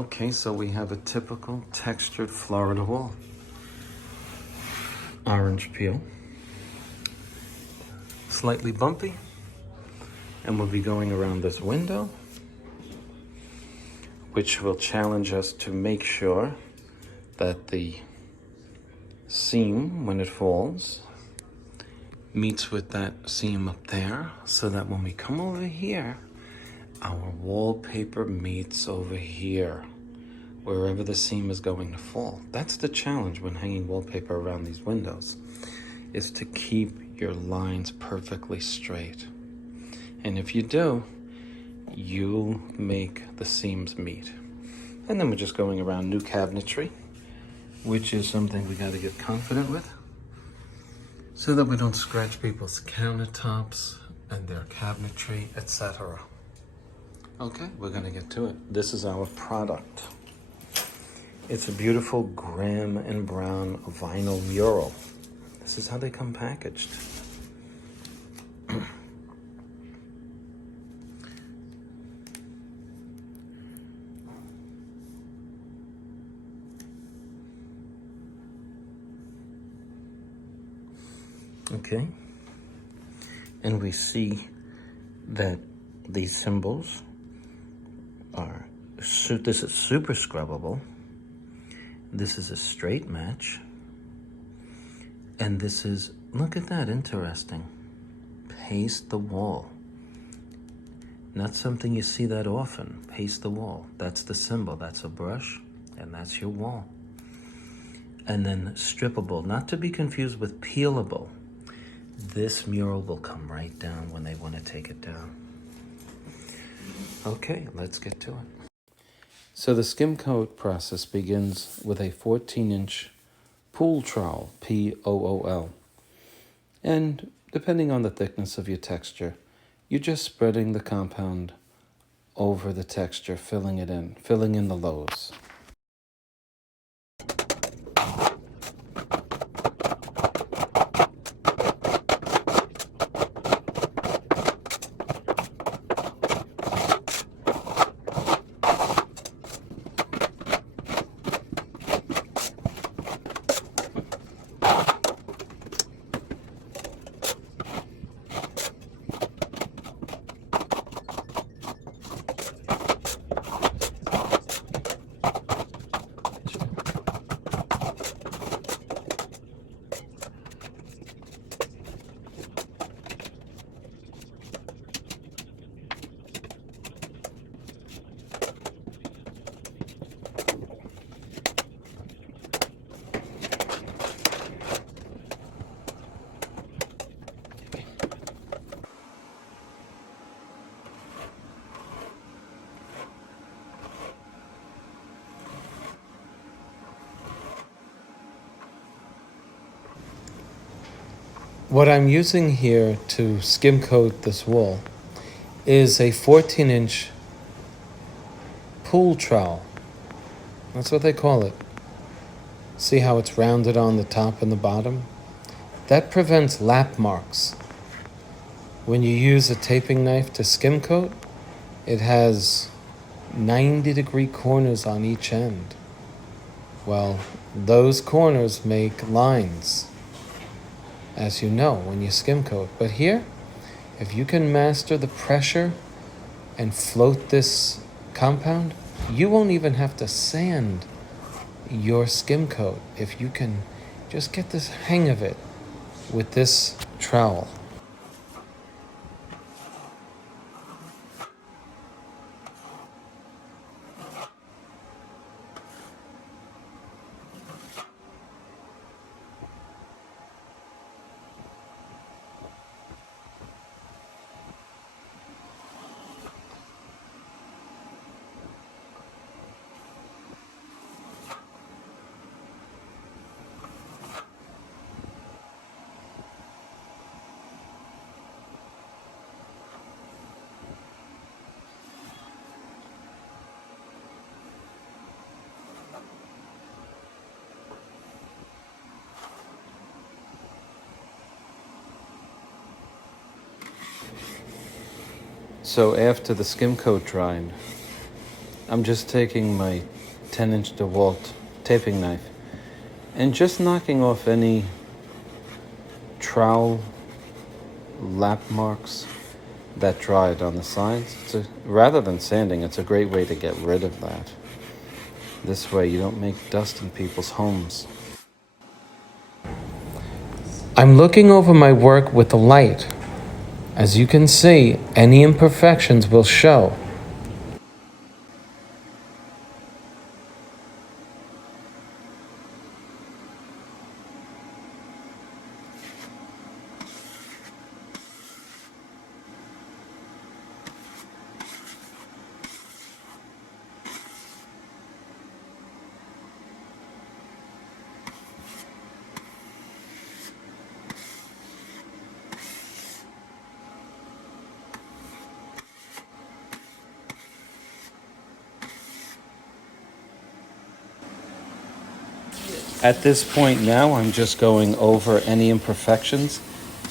Okay, so we have a typical textured Florida wall. Orange peel. Slightly bumpy. And we'll be going around this window, which will challenge us to make sure that the seam, when it falls, meets with that seam up there, so that when we come over here, our wallpaper meets over here, wherever the seam is going to fall. That's the challenge when hanging wallpaper around these windows, is to keep your lines perfectly straight. And if you do, you'll make the seams meet. And then we're just going around new cabinetry, which is something we got to get confident with, so that we don't scratch people's countertops and their cabinetry, etc. Okay, we're gonna get to it. This is our product. It's a beautiful graham and brown vinyl mural. This is how they come packaged. Okay, and we see that these symbols are, this is super scrubbable, this is a straight match, and this is, look at that, interesting, paste the wall. Not something you see that often, paste the wall. That's the symbol, that's a brush, and that's your wall. And then strippable, not to be confused with peelable. This mural will come right down when they want to take it down. Okay, let's get to it. So the SkimCoat process begins with a 14-inch pool trowel, P-O-O-L. And depending on the thickness of your texture, you're just spreading the compound over the texture, filling in the lows. What I'm using here to SkimCoat this wall is a 14-inch pool trowel. That's what they call it. See how it's rounded on the top and the bottom? That prevents lap marks. When you use a taping knife to SkimCoat, it has 90-degree corners on each end. Well, those corners make lines, as you know, when you SkimCoat. But here, if you can master the pressure and float this compound, you won't even have to sand your SkimCoat if you can just get this hang of it with this trowel. So after the SkimCoat dried, I'm just taking my 10-inch DeWalt taping knife and just knocking off any trowel lap marks that dried on the sides. Rather than sanding, it's a great way to get rid of that. This way you don't make dust in people's homes. I'm looking over my work with the light. As you can see, any imperfections will show. At this point now, I'm just going over any imperfections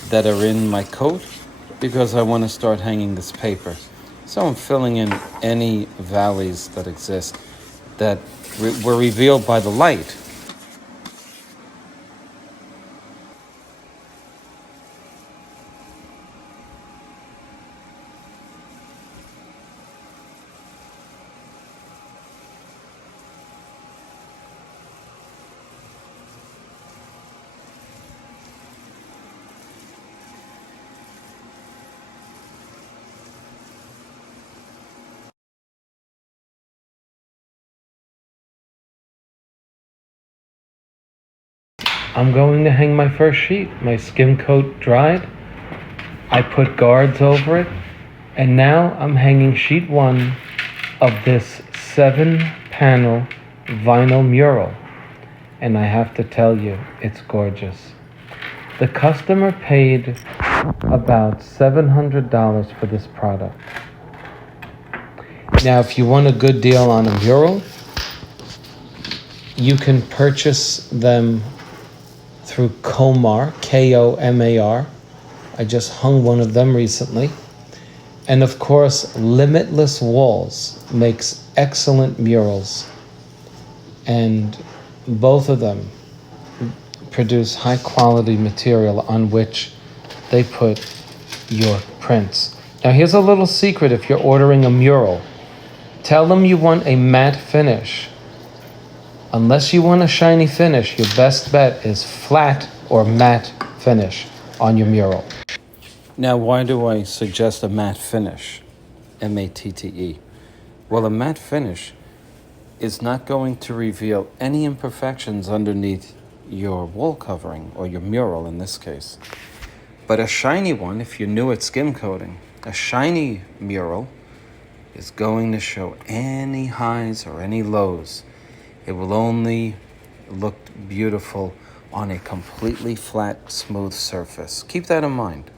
that are in my coat because I want to start hanging this paper. So I'm filling in any valleys that exist that were revealed by the light. I'm going to hang my first sheet. My SkimCoat dried. I put guards over it. And now I'm hanging sheet 1 of this 7-panel vinyl mural. And I have to tell you, it's gorgeous. The customer paid about $700 for this product. Now, if you want a good deal on a mural, you can purchase them through Komar, Komar. I just hung one of them recently. And of course, Limitless Walls makes excellent murals. And both of them produce high quality material on which they put your prints. Now here's a little secret if you're ordering a mural. Tell them you want a matte finish. Unless you want a shiny finish, your best bet is flat or matte finish on your mural. Now, why do I suggest a matte finish? M-A-T-T-E. Well, a matte finish is not going to reveal any imperfections underneath your wall covering, or your mural in this case. But a shiny one, if you're new at skim coating, a shiny mural is going to show any highs or any lows. It will only look beautiful on a completely flat, smooth surface. Keep that in mind.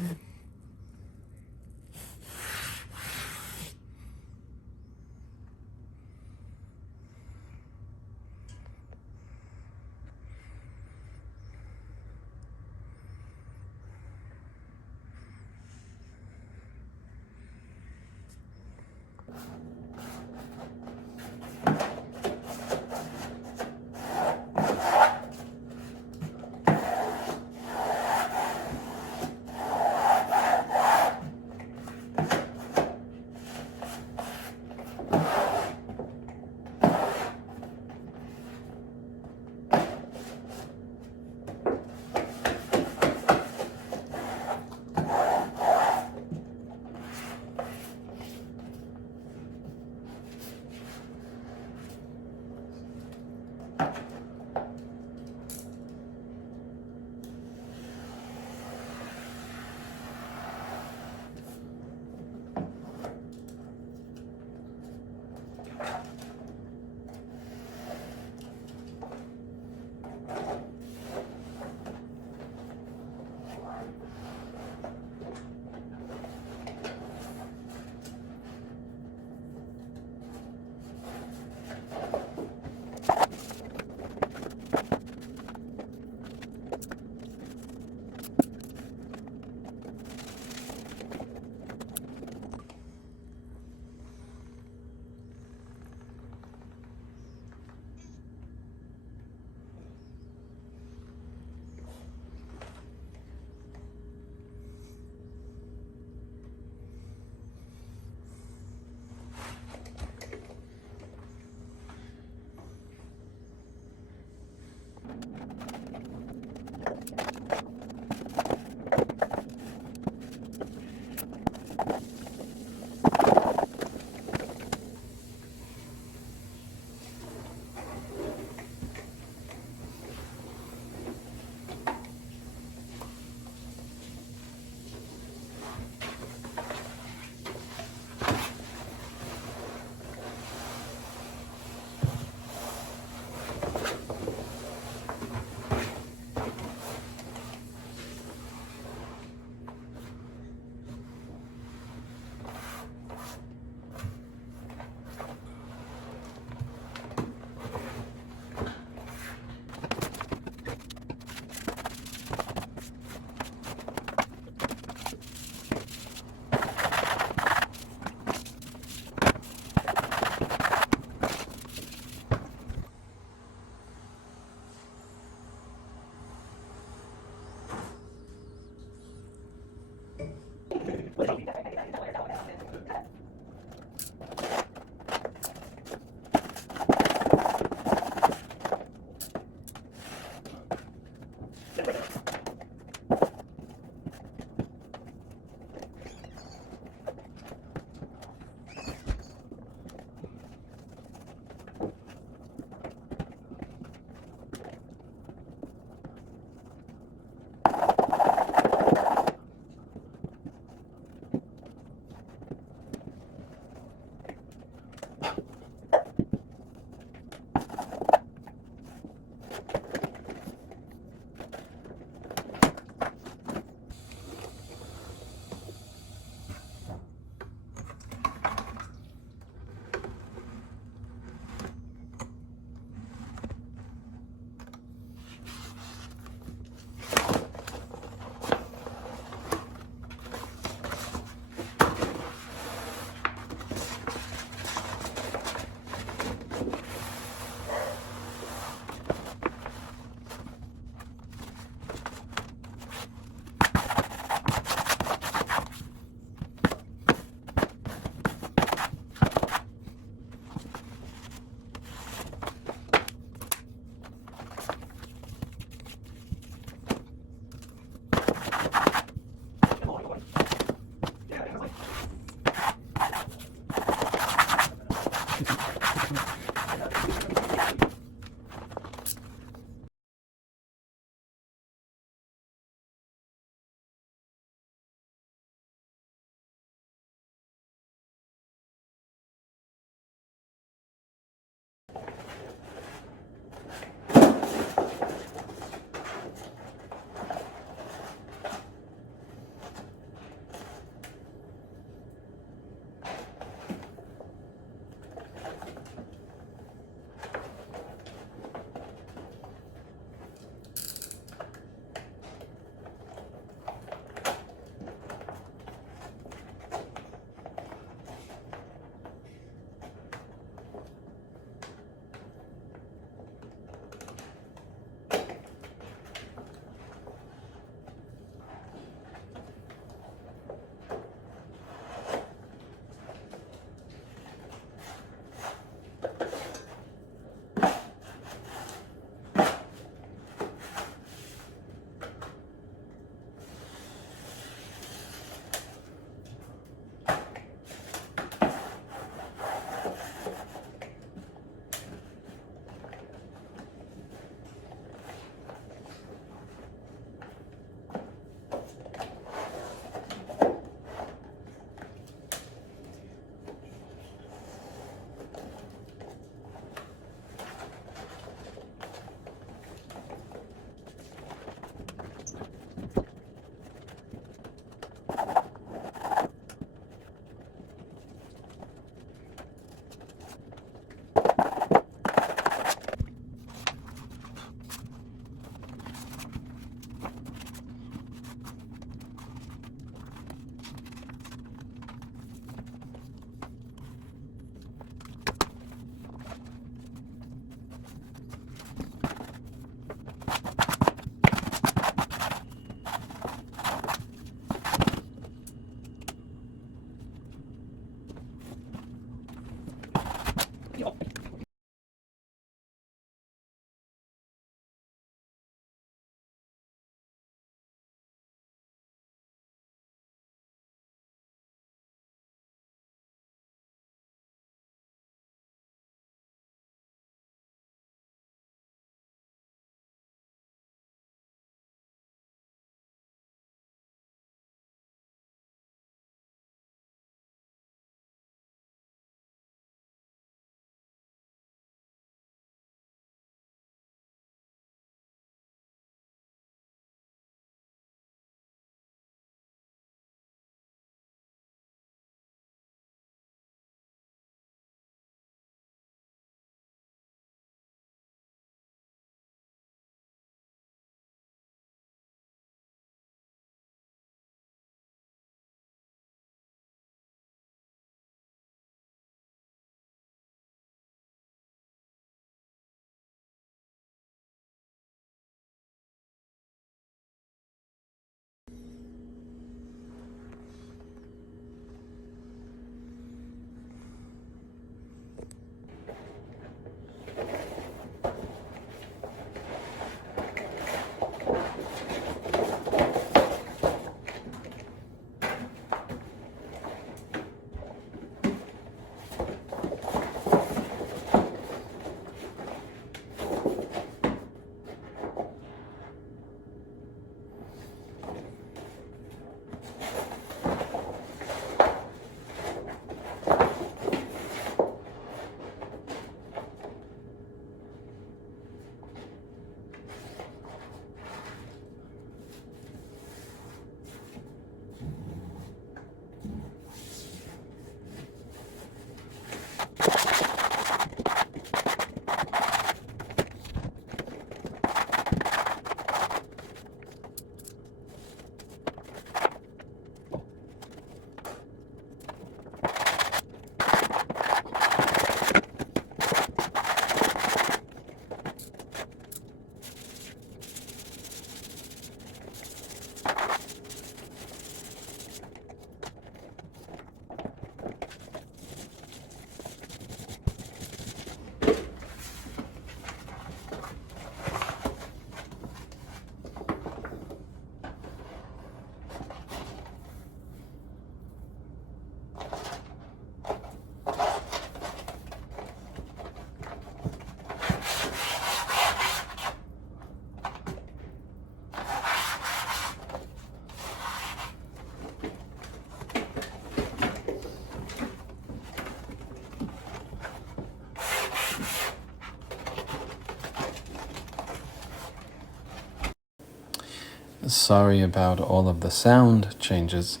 Sorry about all of the sound changes.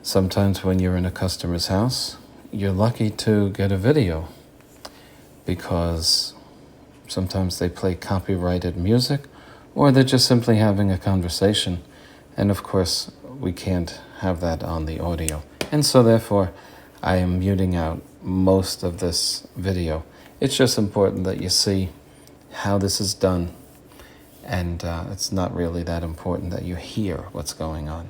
Sometimes when you're in a customer's house, you're lucky to get a video because sometimes they play copyrighted music or they're just simply having a conversation. And of course, we can't have that on the audio. And so therefore, I am muting out most of this video. It's just important that you see how this is done. And it's not really that important that you hear what's going on.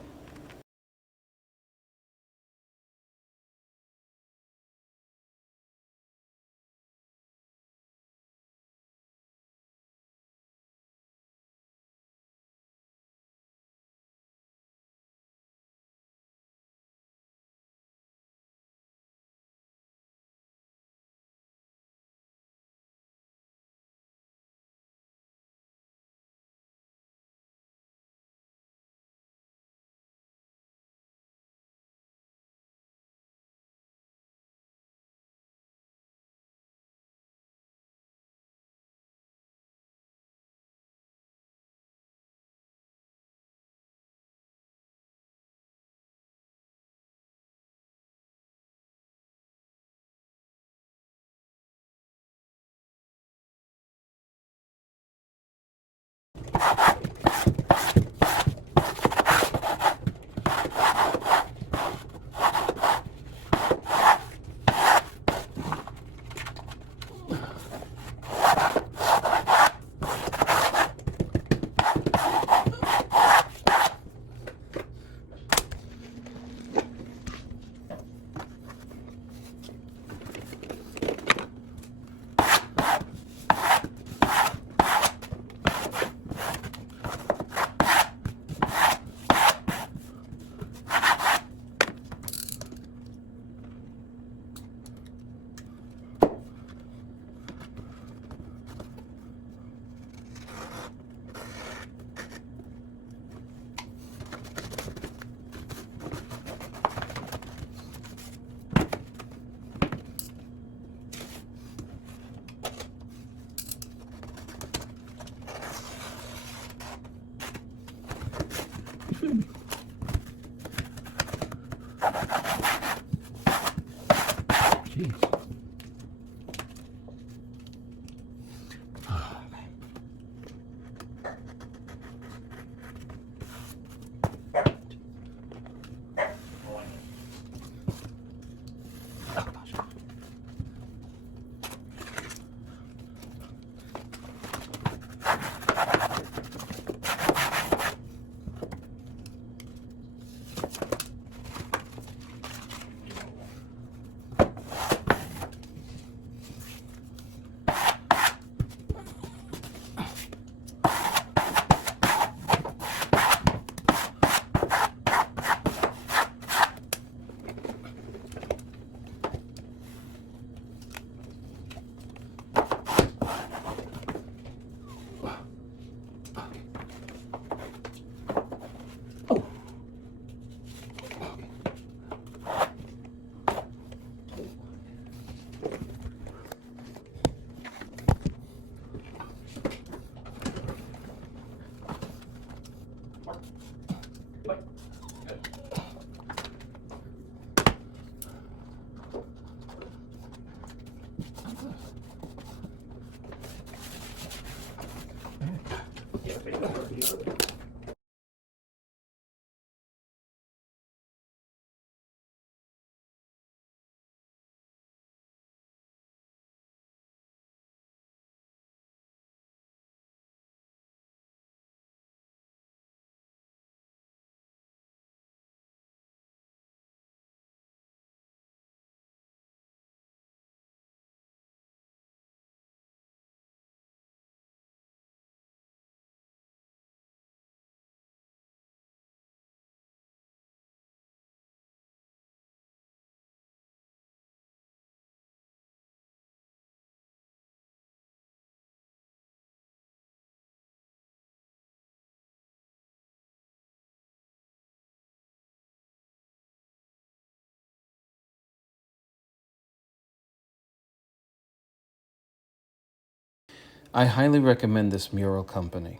I highly recommend this mural company.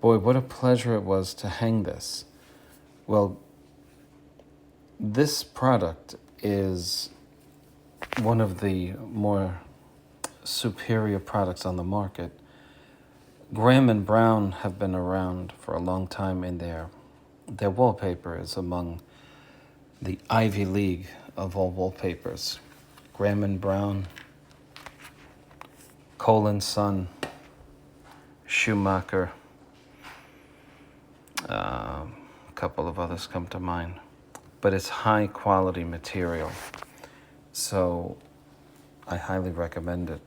Boy, what a pleasure it was to hang this. Well, this product is one of the more superior products on the market. Graham and Brown have been around for a long time, and their wallpaper is among the Ivy League of all wallpapers. Graham and Brown, Colgan Son, Schumacher, a couple of others come to mind. But it's high quality material, so I highly recommend it.